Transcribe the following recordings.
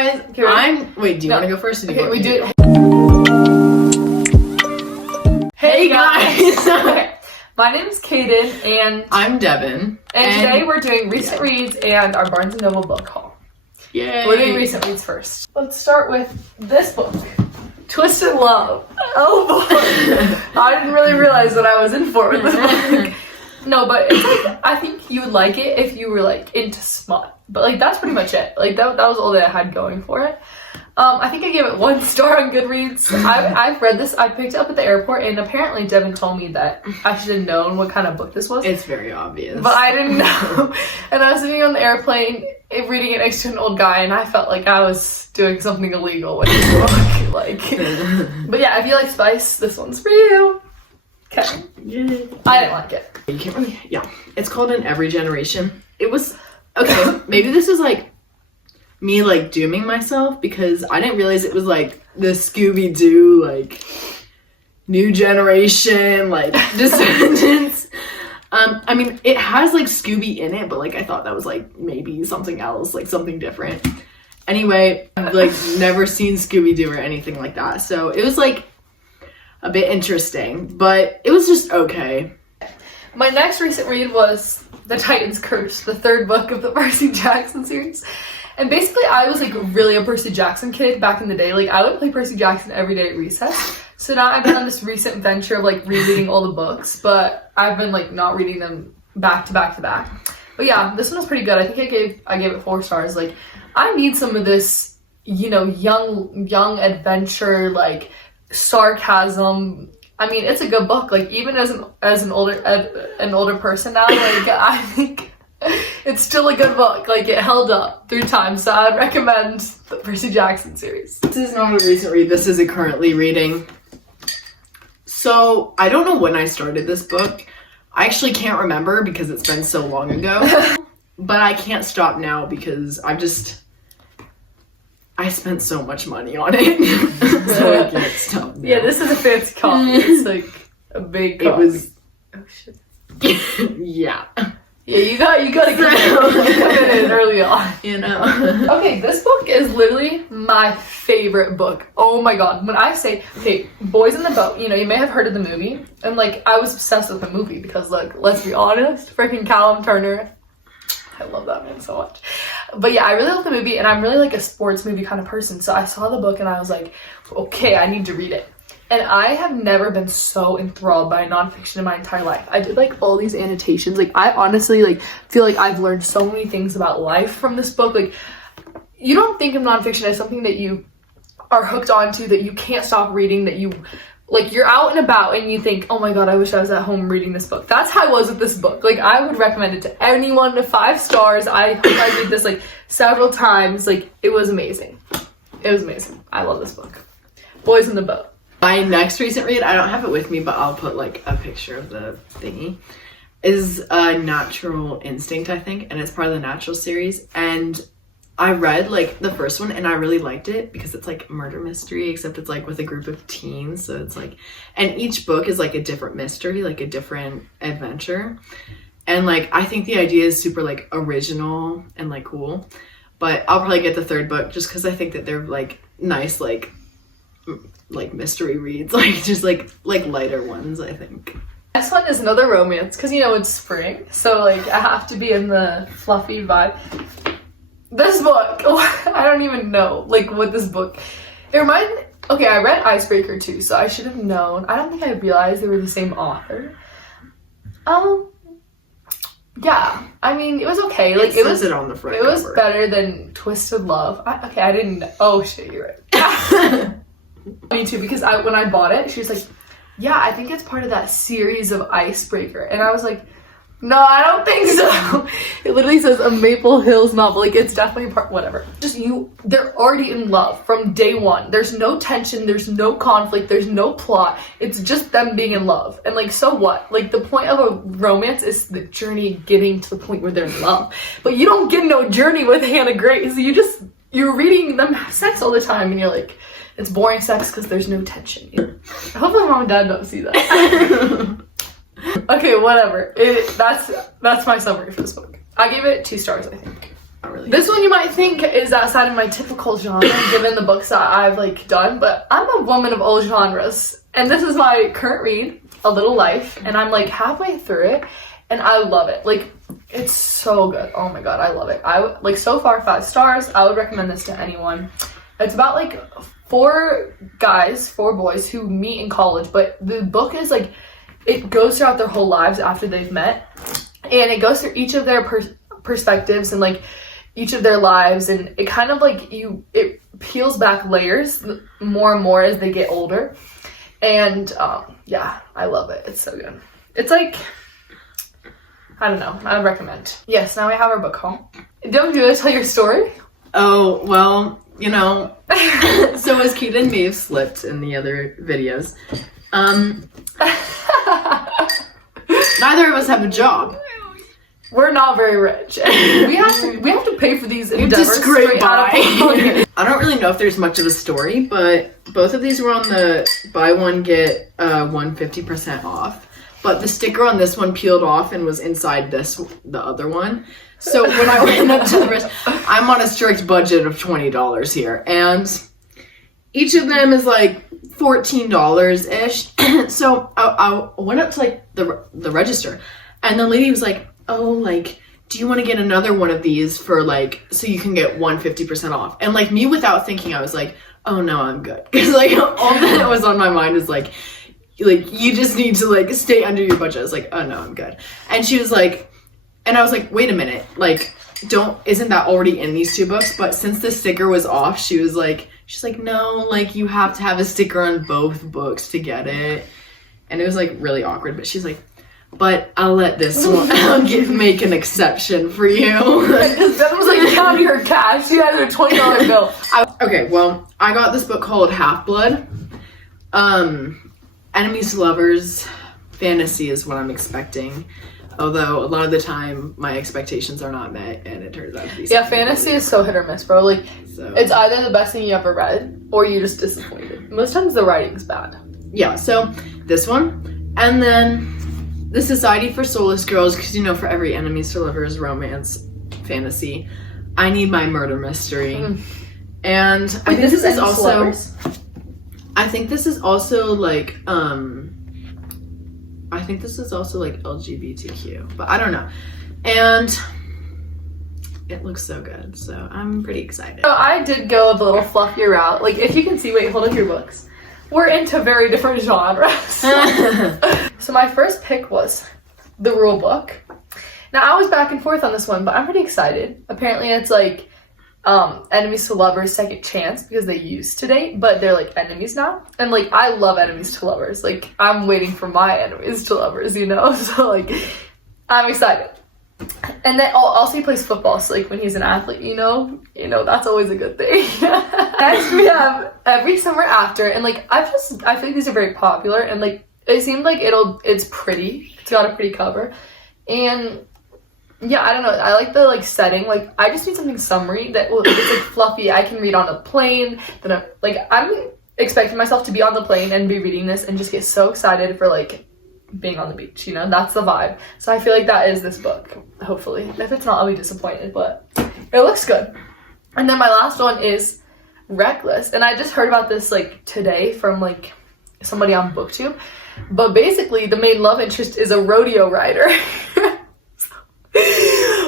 guys, wait, do you want to go first? Okay, we do it. Hey guys! Okay. My name's Cayden, and I'm Devin. And today we're doing recent reads and our Barnes & Noble book haul. Yay! We're doing recent reads first. Let's start with this book, Twisted Love. Oh boy! I didn't really realize what I was in for with this book. No, but it's like, I think you would like it if you were like into smut. But like that's pretty much it. Like that was all that I had going for it. I think I gave it 1 star on Goodreads. I've read this. I picked it up at the airport, and apparently Devin told me that I should have known what kind of book this was. It's very obvious. But I didn't know. And I was sitting on the airplane reading it next to an old guy, and I felt like I was doing something illegal with this book. But yeah, if you like spice, this one's for you. Okay. Yeah. I didn't like it. You can't really, yeah. It's called In Every Generation. It was, okay, maybe this is like me like dooming myself because I didn't realize it was like the Scooby-Doo like new generation like descendants. I mean it has like Scooby in it, but like I thought that was like maybe something else, like something different. Anyway, I've like never seen Scooby-Doo or anything like that, so it was like a bit interesting, but it was just okay. My next recent read was The Titan's Curse, the 3rd book of the Percy Jackson series. And basically, I was like really a Percy Jackson kid back in the day. Like I would play Percy Jackson every day at recess. So now I've been on this recent venture of like rereading all the books, but I've been like not reading them back to back to back. But yeah, this one was pretty good. I think I gave it 4 stars. Like I need some of this, you know, young adventure, like sarcasm. I mean, it's a good book. Like even as an older person now, like I think it's still a good book. Like it held up through time, so I'd recommend the Percy Jackson series. This is not a recent read. This is a currently reading. So I don't know when I started this book. I actually can't remember because it's been so long ago. But I can't stop now because I spent so much money on it. So I can't stop now. Yeah, this is a fancy copy. It's like a big copy. It was. Oh shit. Yeah. Yeah, you gotta come in early on. You know. Okay, this book is literally my favorite book. Oh my god. When I say, okay, Boys in the Boat, you know, you may have heard of the movie. And like, I was obsessed with the movie because like, let's be honest, freaking Callum Turner. I love that man so much. But yeah, I really love the movie, and I'm really like a sports movie kind of person. So I saw the book and I was like, okay, I need to read it. And I have never been so enthralled by nonfiction in my entire life. I did like all these annotations. Like I honestly like feel like I've learned so many things about life from this book. Like you don't think of nonfiction as something that you are hooked onto, that you can't stop reading, that you like you're out and about and you think, oh my god, I wish I was at home reading this book. That's how I was with this book. Like I would recommend it to anyone to 5 stars. I hope I read this like several times. Like it was amazing. It was amazing. I love this book. Boys in the Boat. My next recent read, I don't have it with me, but I'll put like a picture of the thingy, is Natural Instinct, I think, and it's part of the Natural series. And I read like the first one and I really liked it because it's like murder mystery, except it's like with a group of teens. So it's like, and each book is like a different mystery, like a different adventure. And like, I think the idea is super like original and like cool, but I'll probably get the 3rd book just because I think that they're like nice, like mystery reads, like just like lighter ones, I think. Next one is another romance because you know it's spring, so like I have to be in the fluffy vibe. This book, I don't even know like what this book. It reminded me. Okay, I read Icebreaker too, so I should have known. I don't think I realized they were the same author. Yeah, I mean it was okay. Like it was on the front. It was better than Twisted Love. I didn't know. Oh shit, you're right. Me too, because when I bought it, she was like, yeah, I think it's part of that series of Icebreaker. And I was like, no, I don't think so. It literally says a Maple Hills novel. Like, it's definitely part, whatever. Just they're already in love from day one. There's no tension, there's no conflict, there's no plot. It's just them being in love. And like, so what? Like, the point of a romance is the journey getting to the point where they're in love. But you don't get no journey with Hannah Grace. You're reading them have sex all the time and you're like, it's boring sex because there's no tension. Hopefully mom and dad don't see that. Okay, whatever. That's my summary for this book. I gave it 2 stars, I think. not really. This one you might think is outside of my typical genre, given the books that I've like done, but I'm a woman of all genres. And this is my current read, A Little Life, and I'm like halfway through it, and I love it. Like, it's so good. Oh my god, I love it. Like, so far 5 stars. I would recommend this to anyone. It's about like 4 boys who meet in college, but the book is like, it goes throughout their whole lives after they've met, and it goes through each of their perspectives and like each of their lives, and it kind of like it peels back layers more and more as they get older. And yeah, I love it. It's so good. It's like, I don't know, I would recommend. Yes, now we have our book haul. Don't you want to tell your story? Oh, well, you know, so as Cayden may have slipped in the other videos, neither of us have a job. We're not very rich. we have to pay for these endeavors straight out of pocket. I don't really know if there's much of a story, but both of these were on the buy one get one 50% off. But the sticker on this one peeled off and was inside the other one. So when I went up to the rest, I'm on a strict budget of $20 here, and each of them is like $14-ish. So I went up to like the register, and the lady was like, oh, like, do you want to get another one of these for like, so you can get 150% off? And like, me without thinking, I was like, oh no, I'm good. Because like all that was on my mind is like you just need to like stay under your budget. I was like, oh no, I'm good. And she was like, and I was like, wait a minute, like, isn't that already in these 2 books? But since the sticker was off, she's like, no, like, you have to have a sticker on both books to get it. And it was like really awkward, but she's like, but I'll let this one, make an exception for you. Because Beth was like counting her cash. She had her $20 bill. Okay, well, I got this book called Half-Blood. Enemies to lovers, fantasy is what I'm expecting. Although a lot of the time my expectations are not met, and it turns out to be. Yeah, fantasy is so hit or miss, bro. Like, it's either the best thing you ever read, or you're just disappointed. Most times the writing's bad. Yeah, so this one, and then The Society for Soulless Girls, because you know, for every enemies to lovers, romance, fantasy, I need my murder mystery. And I think this is also. I think this is also like LGBTQ, but I don't know. And it looks so good, so I'm pretty excited. So I did go a little fluffier route. Like, if you can see, wait, hold up your books. We're into very different genres. So my first pick was The Rule Book. Now, I was back and forth on this one, but I'm pretty excited. Apparently it's like enemies to lovers second chance, because they used to date, but they're like enemies now. And like, I love enemies to lovers. Like, I'm waiting for my enemies to lovers, you know? So like, I'm excited. And then also he plays football, so like when he's an athlete, you know that's always a good thing. Next we have Every Summer After, and like I think these are very popular, and like it seemed like it's pretty. It's got a pretty cover, and yeah, I don't know. I like the like setting. Like, I just need something summery that it's like fluffy. I can read on a plane. Then I'm expecting myself to be on the plane and be reading this and just get so excited for like being on the beach. You know, that's the vibe. So I feel like that is this book. Hopefully, if it's not, I'll be disappointed. But it looks good. And then my last one is Reckless, and I just heard about this like today from like somebody on BookTube. But basically, the main love interest is a rodeo rider.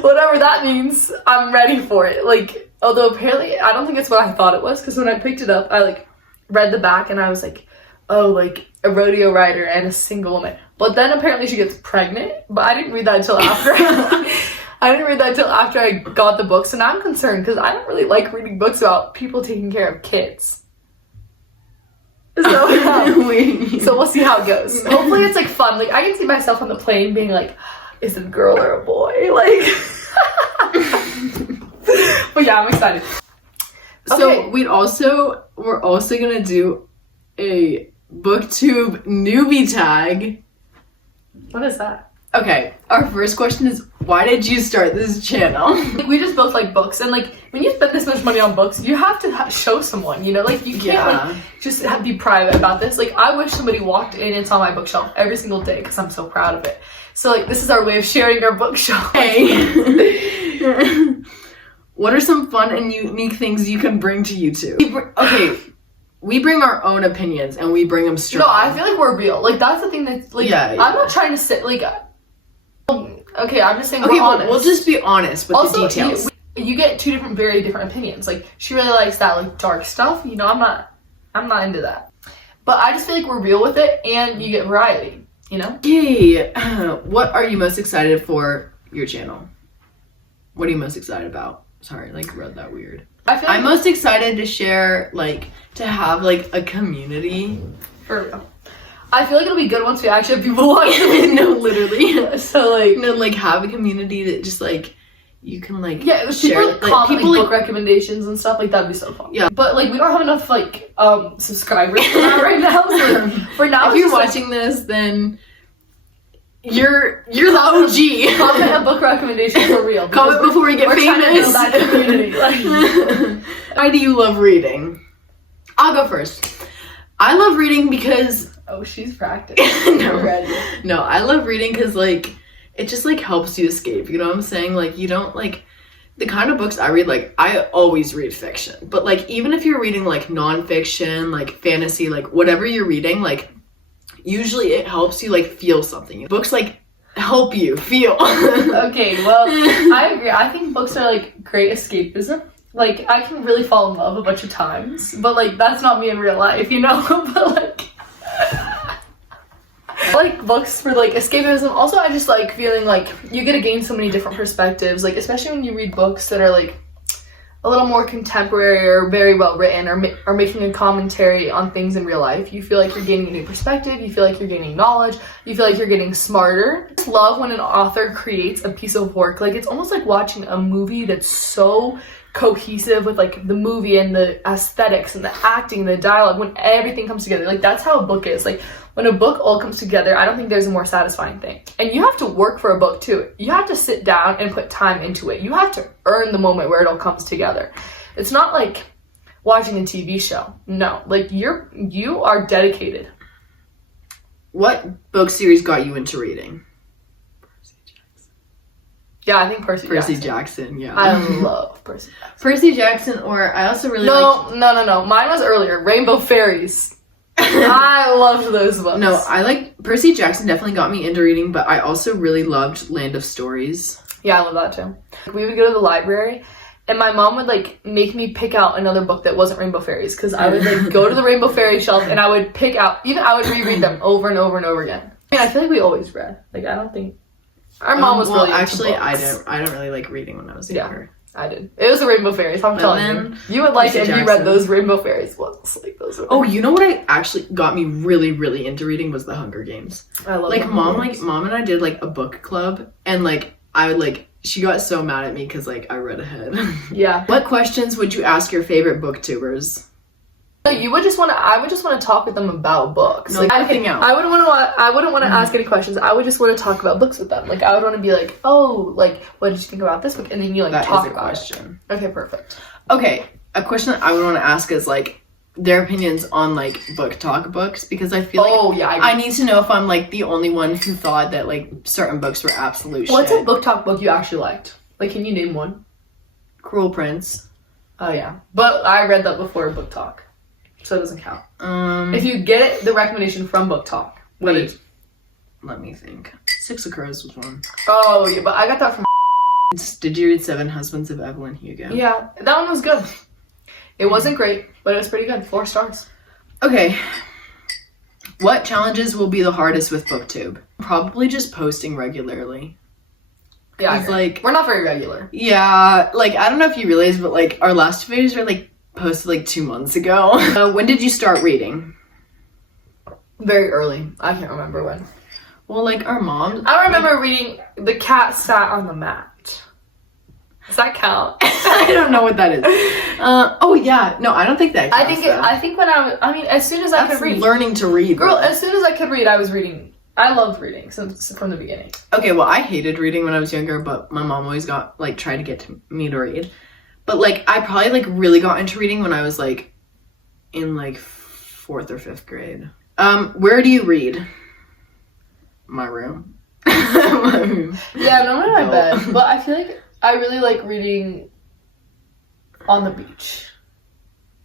Whatever that means, I'm ready for it. Like, although apparently I don't think it's what I thought it was, because when I picked it up, I like read the back and I was like, oh, like a rodeo rider and a single woman. But then apparently she gets pregnant, but I didn't read that until after. I got the book, so now I'm concerned because I don't really like reading books about people taking care of kids. So we'll see how it goes. Hopefully it's like fun. Like, I can see myself on the plane being like, is it a girl or a boy? Like, but yeah, I'm excited. So we're also gonna do a BookTube newbie tag. What is that? Okay, our first question is, why did you start this channel? Like, we just both like books, and like when you spend this much money on books, you have to show someone, you know, like you can't like, just be private about this. Like, I wish somebody walked in and saw my bookshelf every single day because I'm so proud of it. So like, this is our way of sharing our bookshelf. Hey. What are some fun and unique things you can bring to YouTube? We bring our own opinions and we bring them strong. No, I feel like we're real. Like, that's the thing that's, like, I'm not trying to sit, like, okay, I'm just saying we're honest. We'll just be honest with the details. You get two very different opinions. Like, she really likes that, like, dark stuff. You know, I'm not into that. But I just feel like we're real with it, and you get variety, you know? Okay, what are you most excited for your channel? What are you most excited about? Sorry, like, read that weird. I'm most excited to share, like, to have, like, a community. For real. I feel like it'll be good once we actually have people watching. No, literally. So, like... No, like, have a community that just, like, you can, like, share. People, like, book recommendations and stuff. Like, that'd be so fun. Yeah. But, like, we don't have enough, like, subscribers for that right now. So for now, if you're watching this, then... You're the OG. Comment a book recommendation for real. Comment before we get famous. Trying to build that community. Like. Why do you love reading? I'll go first. I love reading because... Oh, she's practicing. No, I love reading because, like, it just, like, helps you escape. You know what I'm saying? Like, you don't, like... The kind of books I read, like, I always read fiction. But, like, even if you're reading, like, nonfiction, like, fantasy, like, whatever you're reading, like... Usually it helps you, like, feel something. Books, like, help you feel. Okay, well, I agree. I think books are, like, great escapism. Like, I can really fall in love a bunch of times, but, like, that's not me in real life, you know? But, like, I like books for, like, escapism. Also, I just like feeling like you get to gain so many different perspectives, like, especially when you read books that are, like, a little more contemporary or very well written or making a commentary on things in real life. You feel like you're gaining a new perspective, you feel like you're gaining knowledge, you feel like you're getting smarter. I just love when an author creates a piece of work. Like, it's almost like watching a movie that's so cohesive with, like, the movie and the aesthetics and the acting and the dialogue, when everything comes together. Like, that's how a book is. Like, when a book all comes together, I don't think there's a more satisfying thing. And you have to work for a book too. You have to sit down and put time into it. You have to earn the moment where it all comes together. It's not like watching a TV show. No, like, you are dedicated. What book series got you into reading? Yeah, I think Percy Jackson, yeah. I love Percy Jackson. Percy Jackson, or I also really No. Mine was earlier. Rainbow Fairies. I loved those books. No, I like Percy Jackson definitely got me into reading, but I also really loved Land of Stories. Yeah, I love that too. We would go to the library, and my mom would, like, make me pick out another book that wasn't Rainbow Fairies, because I would, like, go to the Rainbow Fairy shelf and I would pick out, I would reread them over and over and over again. I mean, I feel like we always read. Like, I don't think our mom was really actually into books. I don't really like reading when I was younger. I did. It was the Rainbow Fairies. I'm telling you, you would like it if you read those Rainbow Fairies books. Like, those. Oh, you know what I actually got me really, really into reading was The Hunger Games. I love. Like, mom and I did, like, a book club, and, like, I would, like, she got so mad at me because, like, I read ahead. Yeah. What questions would you ask your favorite booktubers? I would just want to talk with them about books. No, like, I wouldn't want to ask any questions. I would just want to talk about books with them. Like, I would want to be like, oh, like, what did you think about this book? And then you, like, talk about question. It. Okay, perfect. Okay, a question that I would want to ask is, like, their opinions on, like, book talk books, because I feel like I need to know if I'm, like, the only one who thought that, like, certain books were absolute shit. What's a book talk book you actually liked? Like, can you name one? Cruel Prince. Oh, yeah. But I read that before book talk. So it doesn't count. If you get the recommendation from Book Talk. Let me think. Six of Crows was one. Oh, yeah, but I got that from... Did you read Seven Husbands of Evelyn Hugo? Yeah, that one was good. It wasn't great, but it was pretty good. 4 stars. Okay. What challenges will be the hardest with BookTube? Probably just posting regularly. Yeah, like, we're not very regular. Yeah, like, I don't know if you realize, but, like, our last videos are, like, posted, like, 2 months ago. When did you start reading? Very early. I can't remember when. Well, like, our mom... I remember reading The Cat Sat on the Mat. Does that count? I don't know what that is. Oh, yeah. No, I don't think that counts, I think when as soon as I could read. Learning to read. Girl, as soon as I could read, I was reading. I loved reading from the beginning. Okay, well, I hated reading when I was younger, but my mom always tried to get me to read. But, like, I probably, like, really got into reading when I was, like, in, like, 4th or 5th grade. Where do you read? My room. My room. Yeah, normally my bed. But I feel like I really like reading On the beach.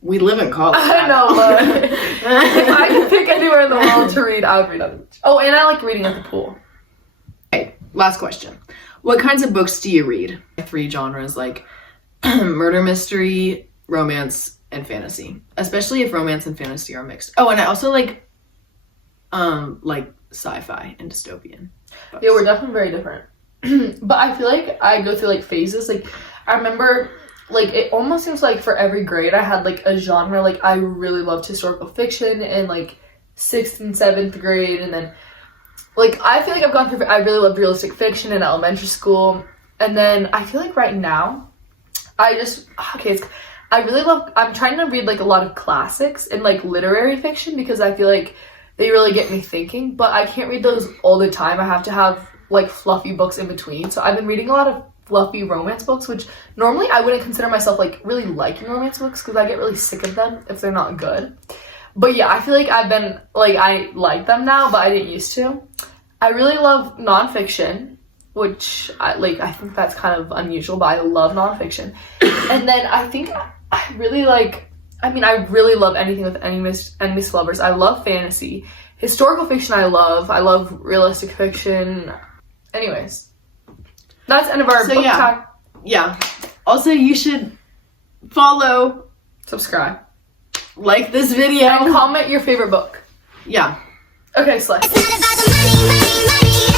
We live in college. I know, but if I could pick anywhere in the world to read, I would read on the beach. Oh, and I like reading at the pool. Okay, last question. What kinds of books do you read? 3 genres, like murder mystery, romance, and fantasy. Especially if romance and fantasy are mixed. Oh, and I also like sci-fi and dystopian books. Yeah, we're definitely very different. But I feel like I go through like phases. Like I remember, like it almost seems like for every grade I had like a genre. Like I really loved historical fiction in like 6th and 7th grade, and then like I feel like I've gone through. I really loved realistic fiction in elementary school, and then I feel like right now I really love. I'm trying to read like a lot of classics and like literary fiction because I feel like they really get me thinking. But I can't read those all the time. I have to have like fluffy books in between. So I've been reading a lot of fluffy romance books, which normally I wouldn't consider myself like really liking romance books because I get really sick of them if they're not good. But yeah, I feel like I've been like I like them now, but I didn't used to. I really love nonfiction, which I think that's kind of unusual, but I love nonfiction. And then I think I really love anything with enemies to lovers. I love fantasy. Historical fiction I love. I love realistic fiction. Anyways, that's the end of our book talk. Yeah. Also, you should follow, subscribe, like this video, and comment your favorite book. Yeah. Okay, Slay. It's not about the money, money, money.